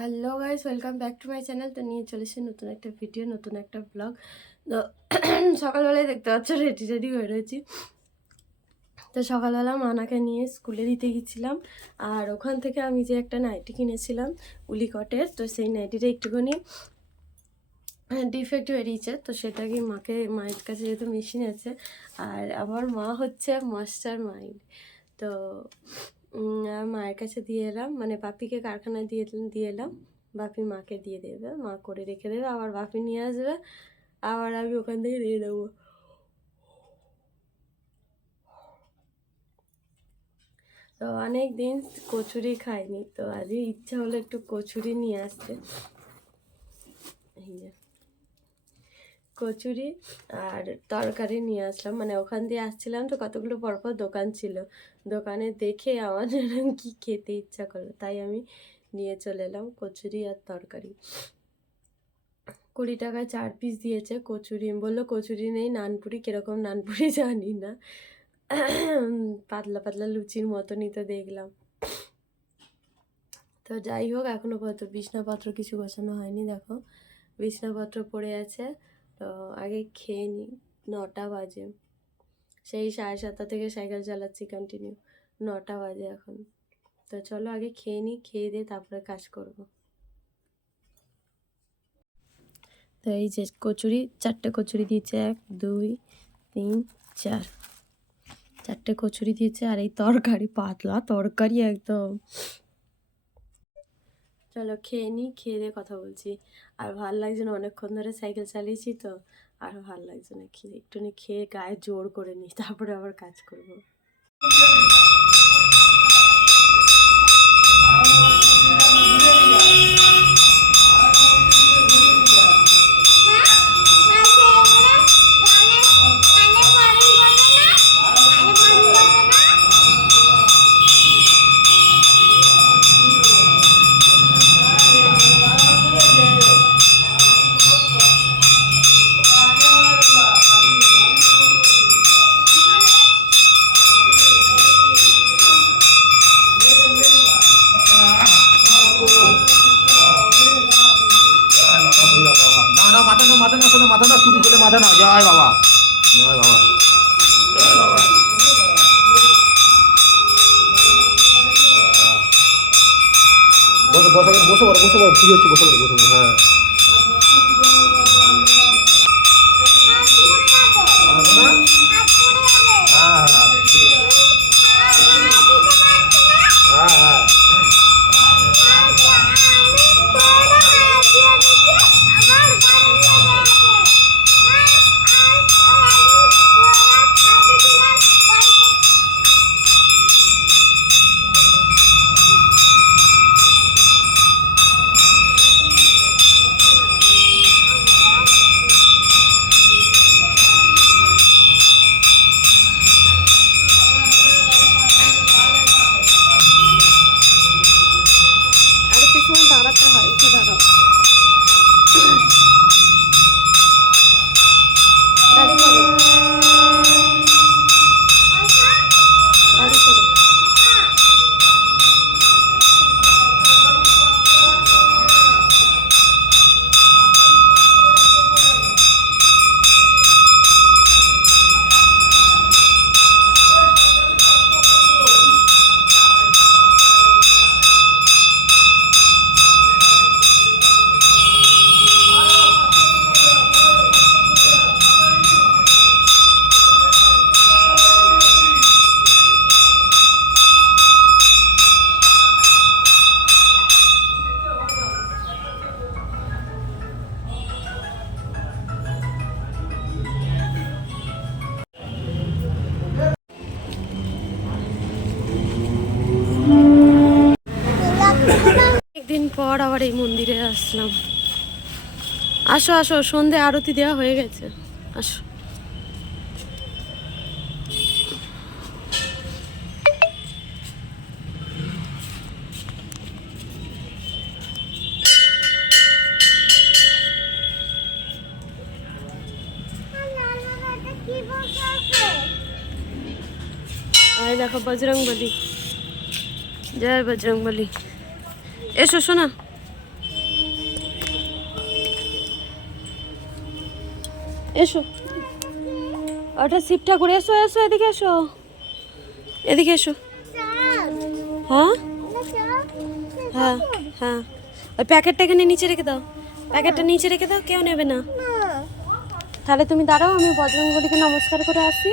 Hello guys, welcome back to my channel. তো নিয়ে চলেছি নতুন একটা ভিডিও, নতুন একটা ব্লগ। তো সকালবেলায় দেখতে পাচ্ছ রেডি হয়ে রয়েছি। তো সকালবেলা মানাকে নিয়ে স্কুলে দিতে গেছিলাম, আর ওখান থেকে আমি যে একটা নাইটি কিনেছিলাম উলিকটের, তো সেই নাইটিটা একটুখানি ডিফেক্ট বেরিয়েছে। তো সেটাকে মায়ের কাছে যেহেতু মেশিন আছে, আর আমার মা হচ্ছে মাস্টার মাইন্ড। তো মায়ের কাছে দিয়ে এলাম, মানে বাপিকে কারখানায় দিয়ে এলাম। বাপি মাকে দিয়ে দেবে, মা করে রেখে দেবে, আবার বাপি নিয়ে আসবে, আবার আমি ওখান থেকে দিয়ে দেবো। তো অনেক দিন কচুরি খাইনি, তো আজকে ইচ্ছা হলো একটু কচুরি নিয়ে আসতে। এই যে কচুরি আর তরকারি নিয়ে আসলাম, মানে ওখান দিয়ে আসছিলাম তো কতগুলো পরপর দোকান ছিল, দোকানে দেখে আমার কি খেতে ইচ্ছা করলো, তাই আমি নিয়ে চলে এলাম কচুরি আর তরকারি। 20 টাকায় 4 পিস দিয়েছে কচুরি। বললো কচুরি নেই, নানপুরি। কীরকম নানপুরি জানি না, পাতলা পাতলা লুচির মতনই তো দেখলাম। তো যাই হোক, এখনও পর্যন্ত বিছনাপত্র কিছু গোছানো হয়নি। দেখো বিছনাপত্র পড়ে আছে। তো আগে খেয়ে নিই, 9টা বাজে। সেই 7:30 থেকে সাইকেল চালাচ্ছি কন্টিনিউ, 9টা বাজে এখন। তো চলো আগে খেয়ে নিই, খেয়ে দিয়ে তারপরে কাজ করব। তো এই যে কচুরি, 4টে কচুরি দিয়েছে, 1 2 3 4, 4টে কচুরি দিয়েছে। আর এই তরকারি, পাতলা তরকারি একদম। চলো খেয়ে নিই, খেয়ে দিয়ে কথা বলছি। আর ভাল লাগছে না, অনেকক্ষণ ধরে সাইকেল চালিয়েছি তো, আর ভাল লাগছে না। একটুখানি খেয়ে গায়ে জোর করে নিই, তারপরে আবার কাজ করবো। মাথা না চুরি করে মাথা না। জয় বাবা, জয় বাবা, জয় বাবা। বসে বসে বসে পড়ো, বসে পড়ো, পুজো হচ্ছে, বসে পড়ো, বসে পড়ো। হ্যাঁ আর কিছু দাঁড়াতে হয়, উঠে দাঁড়াও। গাড়ি করো, গাড়ি করো। একদিন পর আবার এই মন্দিরে আসলাম। আসো আসো, সন্ধে আরতি দেওয়া হয়ে গেছে, আসো। আর দেখো বজরংবলী, জয় বজরংবলী। এসো শোনা, এসো, ওটা শিব ঠাকুর, এসো এসো, এদিকে এসো, এদিকে এসো। হ্যাঁ হ্যাঁ হ্যাঁ, ওই প্যাকেটটা এখানে নিচে রেখে দাও, প্যাকেটটা নিচে রেখে দাও, কেউ নেবে না। তাহলে তুমি দাঁড়াও, আমি বজরংবলীকে নমস্কার করে আসি।